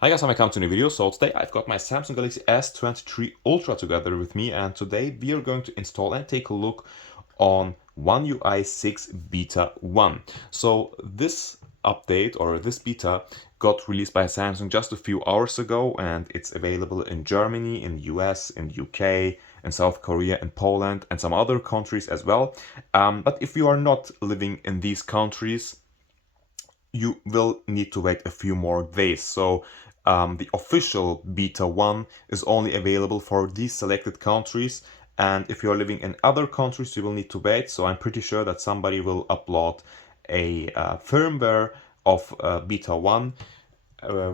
Hi guys, welcome to a new video. So today I've got my Samsung Galaxy S23 Ultra together with me, and today we are going to install and take a look on One UI 6 Beta 1. So this update or this beta got released by Samsung just a few hours ago, and it's available in Germany, in US, in UK, in South Korea, in Poland, and some other countries as well. But if you are not living in these countries, you will need to wait a few more days. So the official beta 1 is only available for these selected countries, and if you're living in other countries you will need to wait. So I'm pretty sure that somebody will upload a firmware of beta 1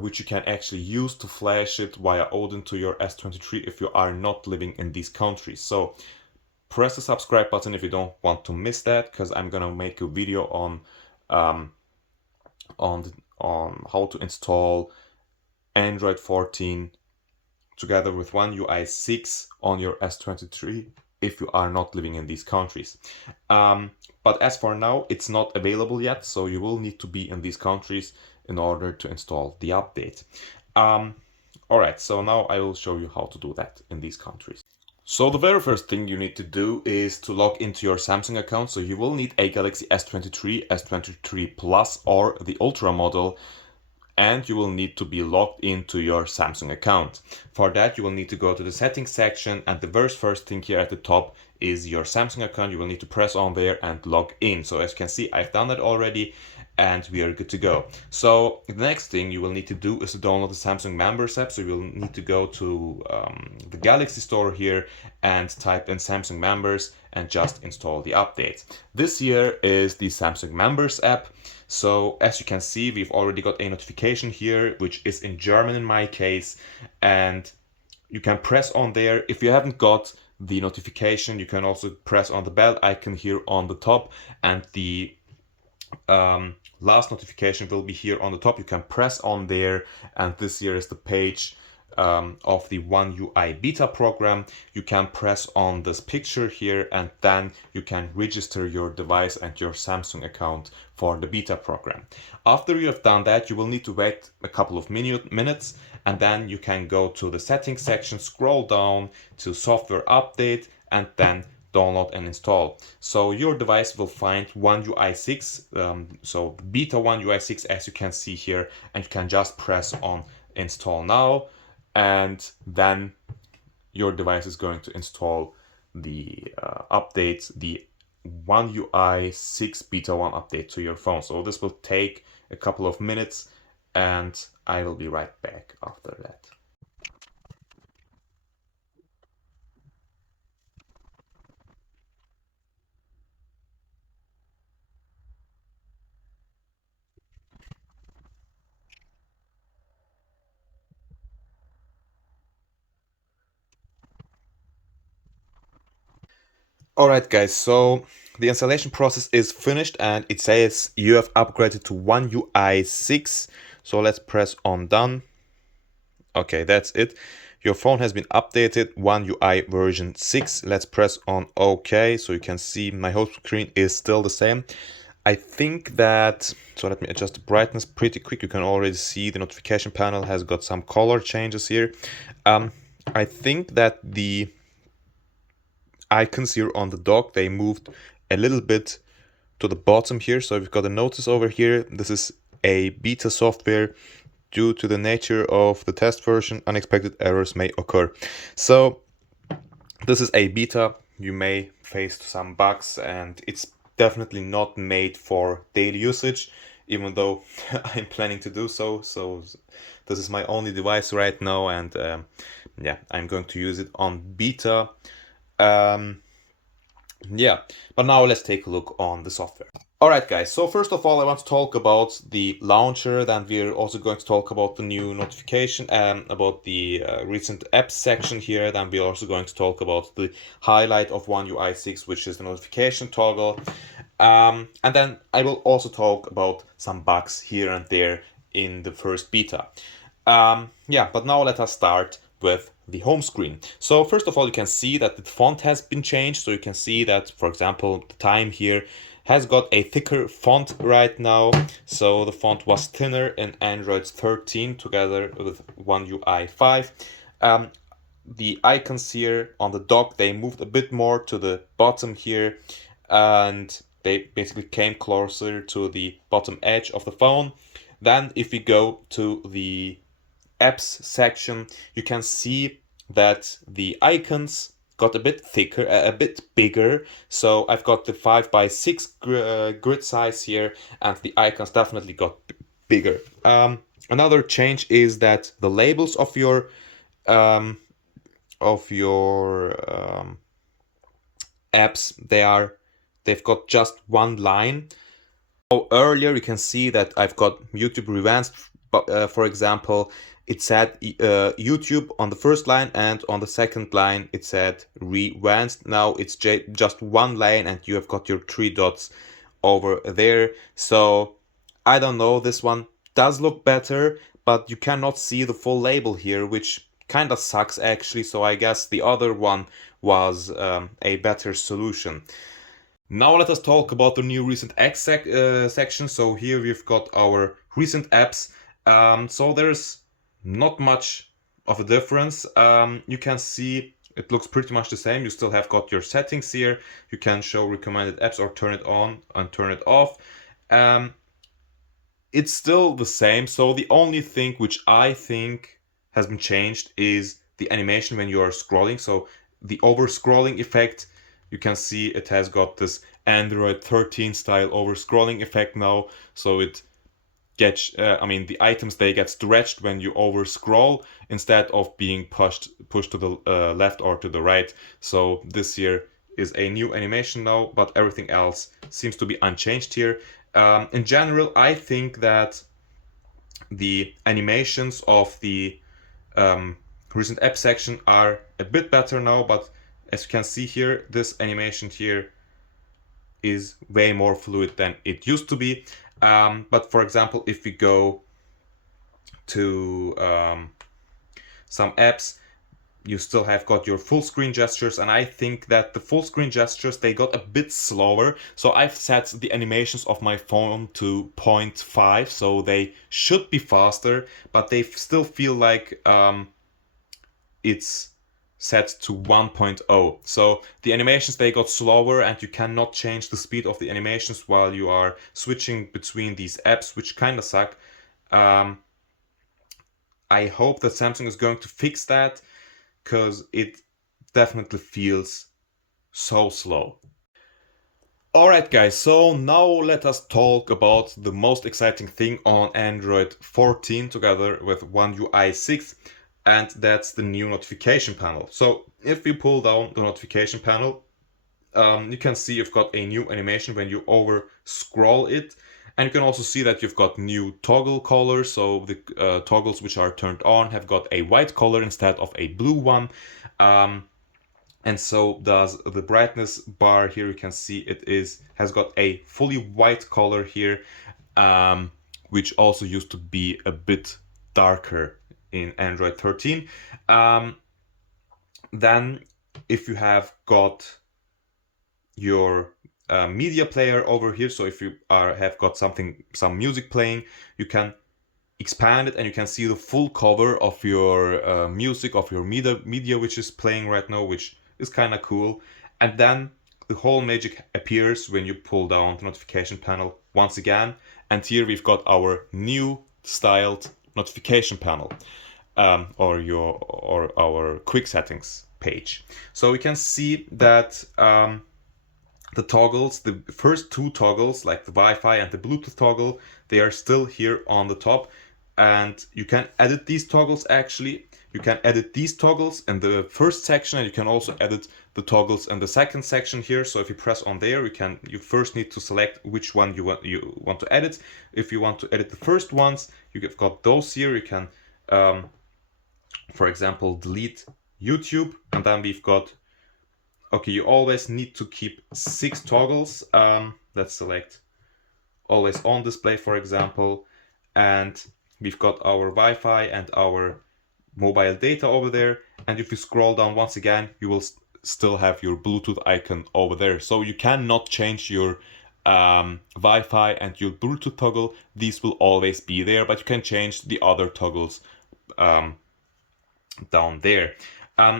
which you can actually use to flash it via Odin to your S23 if you are not living in these countries. So press the subscribe button if you don't want to miss that, because I'm gonna make a video um, on how to install Android 14 together with One UI 6 on your S23 if you are not living in these countries. But as for now, it's not available yet, so you will need to be in these countries in order to install the update. Alright, so now I will show you how to do that in these countries. So the very first thing you need to do is to log into your Samsung account. So you will need a Galaxy S23, S23 Plus or the Ultra model, and you will need to be logged into your Samsung account. For that, you will need to go to the settings section, and the very first thing here at the top is your Samsung account. You will need to press on there and log in. So as you can see, I've done that already, and we are good to go. So the next thing you will need to do is to download the Samsung Members app. So you will need to go to the Galaxy Store here and type in Samsung Members and just install the update. This here is the Samsung Members app. So as you can see, we've already got a notification here, which is in German in my case, and you can press on there. If you haven't got the notification, you can also press on the bell icon here on the top, and the last notification will be here on the top. You can press on there, and this here is the page of the One UI beta program. You can press on this picture here, and then you can register your device and your Samsung account for the beta program. After you have done that, you will need to wait a couple of minutes, and then you can go to the settings section, scroll down to software update, and then download and install. So your device will find One UI 6, so beta One UI 6 as you can see here, and you can just press on install now, and then your device is going to install the updates, the One UI 6 beta 1 update to your phone. So this will take a couple of minutes, and I will be right back after that. Alright guys, so the installation process is finished and it says you have upgraded to One UI 6. So let's press on done. Okay, that's it. Your phone has been updated, One UI version 6. Let's press on OK. So you can see my home screen is still the same. I think that, so let me adjust the brightness pretty quick. You can already see the notification panel has got some color changes here. I think that the icons here on the dock, they moved a little bit to the bottom here. So we've got a notice over here. This is a beta software. Due to the nature of the test version, unexpected errors may occur. So this is a beta. You may face some bugs, and it's definitely not made for daily usage, even though I'm planning to do so. So this is my only device right now, and yeah, I'm going to use it on beta. Yeah, but now let's take a look on the software. Alright guys, so first of all I want to talk about the launcher, then we're also going to talk about the new notification and about the recent apps section here, then we're also going to talk about the highlight of One UI 6, which is the notification toggle, and then I will also talk about some bugs here and there in the first beta. Yeah, but now let us start with the home screen. So first of all, you can see that the font has been changed. So you can see that, for example, the time here has got a thicker font right now. So the font was thinner in Android 13 together with One UI 5. The icons here on the dock, they moved a bit more to the bottom here, and they basically came closer to the bottom edge of the phone. Then if we go to the apps section, you can see that the icons got a bit thicker, a bit bigger. So I've got the 5x6 grid size here, and the icons definitely got bigger. Another change is that the labels of your um, apps, they've got just one line. So earlier you can see that I've got YouTube Revanced, for example, it said YouTube on the first line, and on the second line it said Revanced. Now it's just one line and you have got your three dots over there. So I don't know, this one does look better, but you cannot see the full label here, which kind of sucks actually. So I guess the other one was a better solution. Now let us talk about the new recent X section. So here we've got our recent apps. So there's not much of a difference. You can see it looks pretty much the same. You still have got your settings here. You can show recommended apps or turn it on and turn it off. It's still the same. So the only thing which I think has been changed is the animation when you are scrolling. So the over scrolling effect, you can see it has got this Android 13 style over scrolling effect now. So it gets, the items, they get stretched when you over scroll instead of being pushed to the left or to the right. So this here is a new animation now, but everything else seems to be unchanged here. In general, I think that the animations of the recent app section are a bit better now, but as you can see here, this animation here is way more fluid than it used to be. But for example, if we go to some apps, you still have got your full screen gestures, and I think that the full screen gestures, they got a bit slower. So I've set the animations of my phone to 0.5, so they should be faster, but they still feel like it's set to 1.0. So the animations, they got slower, and you cannot change the speed of the animations while you are switching between these apps, which kind of suck. I hope that Samsung is going to fix that, because it definitely feels so slow. Alright guys, so now let us talk about the most exciting thing on Android 14 together with One UI 6, and that's the new notification panel. So if we pull down the notification panel, you can see you've got a new animation when you over scroll it, and you can also see that you've got new toggle colors. So the toggles which are turned on have got a white color instead of a blue one, and so does the brightness bar. Here you can see it has got a fully white color here, which also used to be a bit darker in Android 13. Then if you have got your media player over here, so if you have got some music playing, you can expand it and you can see the full cover of your music, of your media which is playing right now, which is kind of cool. And then the whole magic appears when you pull down the notification panel once again, and here we've got our new styled notification panel, or our quick settings page. So we can see that the toggles, the first two toggles, like the Wi-Fi and the Bluetooth toggle, they are still here on the top, and you can edit these toggles. Actually, you can edit these toggles in the first section, and you can also edit the toggles in the second section here. So if you press on there, you first need to select which one you want to edit. If you want to edit the first ones, you've got those here. You can for example, delete YouTube, and then we've got, okay, you always need to keep 6 toggles. Let's select always on display, for example, and we've got our Wi-Fi and our mobile data over there. And if you scroll down once again, you will still have your Bluetooth icon over there. So you cannot change your Wi-Fi and your Bluetooth toggle, these will always be there, but you can change the other toggles down there.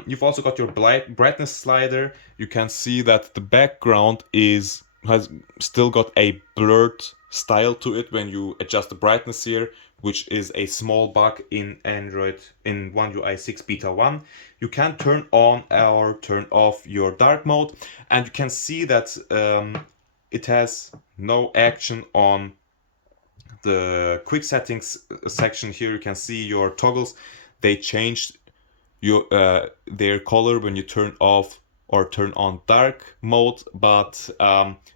You've also got your brightness slider. You can see that the background has still got a blurred style to it when you adjust the brightness here, which is a small bug in Android in One UI 6 Beta 1. You can turn on or turn off your dark mode, and you can see that it has no action on the quick settings section. Here you can see your toggles. They changed their color when you turn off or turn on dark mode, but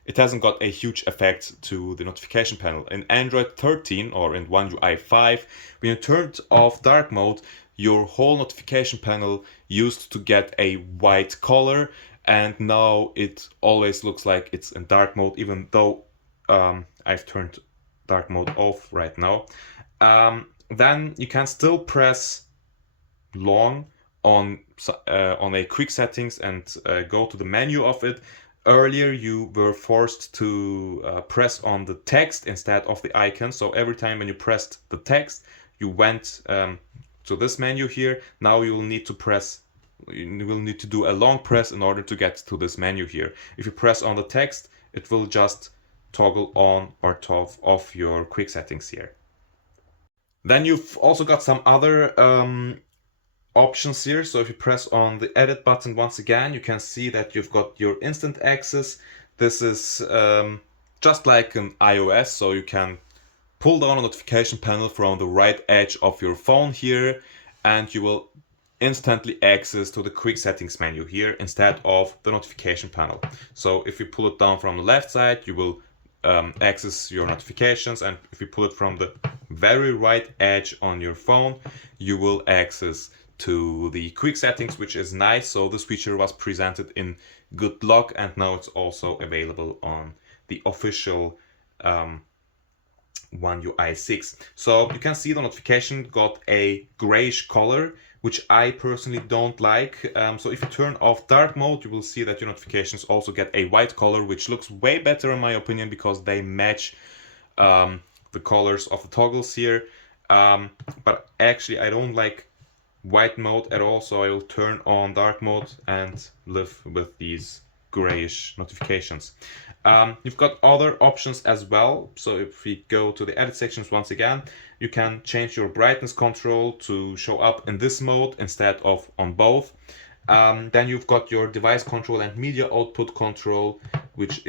it hasn't got a huge effect to the notification panel. In Android 13 or in One UI 5, when you turned off dark mode, your whole notification panel used to get a white color, and now it always looks like it's in dark mode, even though I've turned dark mode off right now. Then you can still press long on a quick settings and go to the menu of it. Earlier you were forced to press on the text instead of the icon, so every time when you pressed the text you went to this menu here. Now you will need to do a long press in order to get to this menu here. If you press on the text, it will just toggle on or off your quick settings here. Then you've also got some other options here. So if you press on the edit button once again, you can see that you've got your instant access. This is just like an iOS, so you can pull down a notification panel from the right edge of your phone here, and you will instantly access to the quick settings menu here instead of the notification panel. So if you pull it down from the left side, you will access your notifications, and if you pull it from the very right edge on your phone, you will access to the quick settings, which is nice. So this feature was presented in Good Luck, and now it's also available on the official One UI 6. So you can see the notification got a grayish color, which I personally don't like. So if you turn off dark mode, you will see that your notifications also get a white color, which looks way better in my opinion because they match the colors of the toggles here. But actually I don't like white mode at all, so I will turn on dark mode and live with these grayish notifications. You've got other options as well. So if we go to the edit sections once again, you can change your brightness control to show up in this mode instead of on both. Then you've got your device control and media output control, which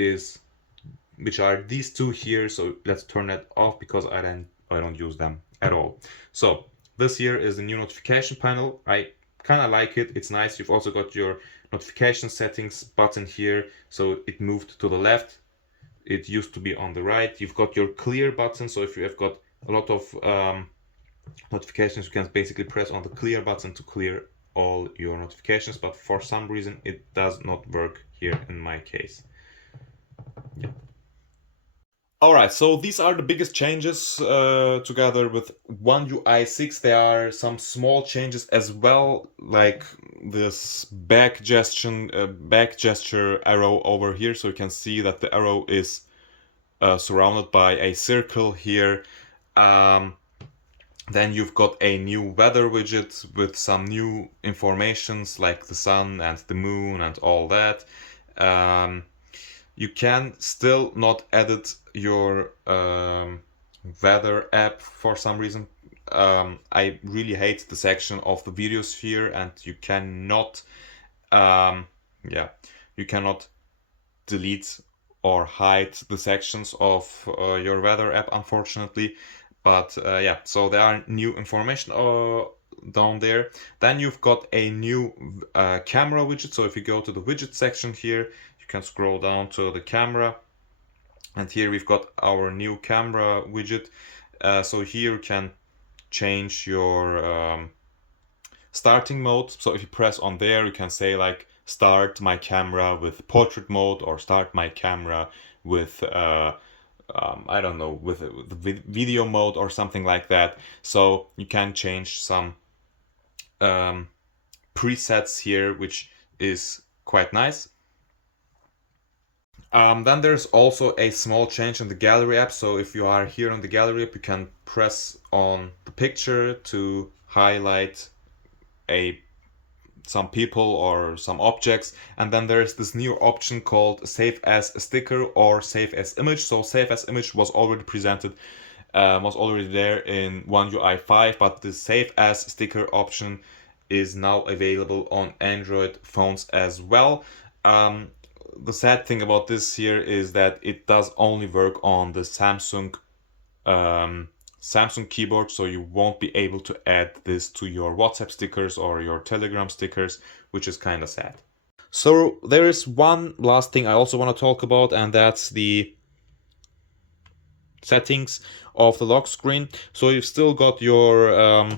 are these two here. So let's turn that off because I don't use them at all. So this here is the new notification panel. I kind of like it. It's nice. You've also got your notification settings button here, so it moved to the left. It used to be on the right. You've got your clear button, so if you have got a lot of notifications, you can basically press on the clear button to clear all your notifications, but for some reason it does not work here in my case. Yeah. Alright, so these are the biggest changes together with One UI 6. There are some small changes as well, like this back gesture arrow over here. So you can see that the arrow is surrounded by a circle here. Then you've got a new weather widget with some new informations like the sun and the moon and all that. You can still not edit your weather app for some reason. I really hate the section of the videos here, and you cannot you cannot delete or hide the sections of your weather app, unfortunately. But yeah, so there are new information down there. Then you've got a new camera widget. So if you go to the widget section here, you can scroll down to the camera, and here we've got our new camera widget. So here you can change your starting mode. So if you press on there, you can say like start my camera with portrait mode, or start my camera with I don't know, with video mode or something like that. So you can change some presets here, which is quite nice. Then there's also a small change in the gallery app. So if you are here on the gallery app, you can press on the picture to highlight some people or some objects, and then there's this new option called save as sticker or save as image. So save as image was already presented, was already there in One UI 5, but the save as sticker option is now available on Android phones as well. The sad thing about this here is that it does only work on the um, Samsung keyboard, so you won't be able to add this to your WhatsApp stickers or your Telegram stickers, which is kind of sad. So there is one last thing I also want to talk about, and that's the settings of the lock screen. So you've still got your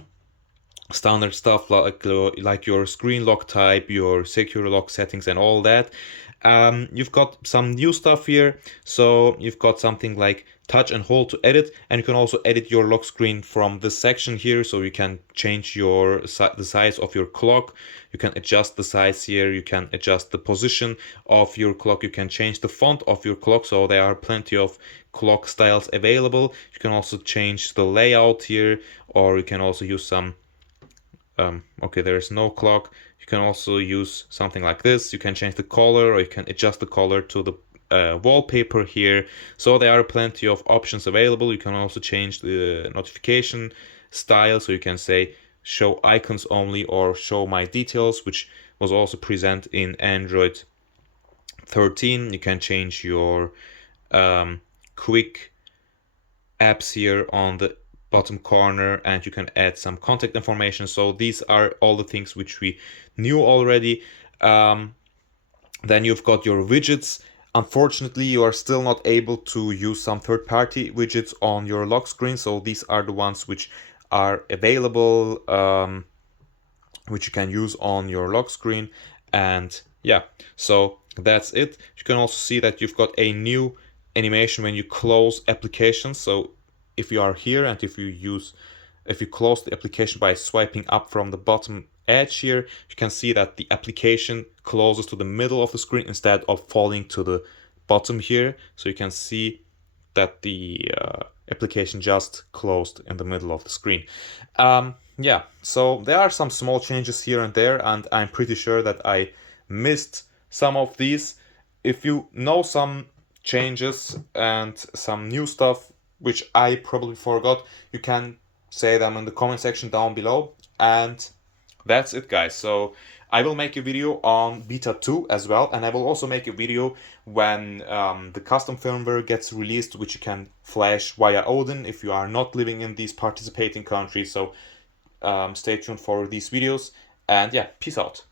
standard stuff like your screen lock type, your secure lock settings, and all that. You've got some new stuff here. So you've got something like touch and hold to edit, and you can also edit your lock screen from this section here. So you can change the size of your clock. You can adjust the size here. You can adjust the position of your clock. You can change the font of your clock. So there are plenty of clock styles available. You can also change the layout here, or you can also use some okay, there is no clock. You can also use something like this. You can change the color, or you can adjust the color to the wallpaper here. So there are plenty of options available. You can also change the notification style. So you can say show icons only or show my details, which was also present in Android 13. You can change your quick apps here on the bottom corner, and you can add some contact information. So these are all the things which we knew already. Then you've got your widgets. Unfortunately, you are still not able to use some third-party widgets on your lock screen. So these are the ones which are available, which you can use on your lock screen. And yeah, so that's it. You can also see that you've got a new animation when you close applications. So if you are here and if you close the application by swiping up from the bottom edge here, you can see that the application closes to the middle of the screen instead of falling to the bottom here. So you can see that the application just closed in the middle of the screen. Yeah, so there are some small changes here and there, and I'm pretty sure that I missed some of these. If you know some changes and some new stuff which I probably forgot, you can say them in the comment section down below. And that's it, guys. So I will make a video on beta 2 as well, and I will also make a video when the custom firmware gets released, which you can flash via Odin if you are not living in these participating countries. So stay tuned for these videos, and yeah, peace out.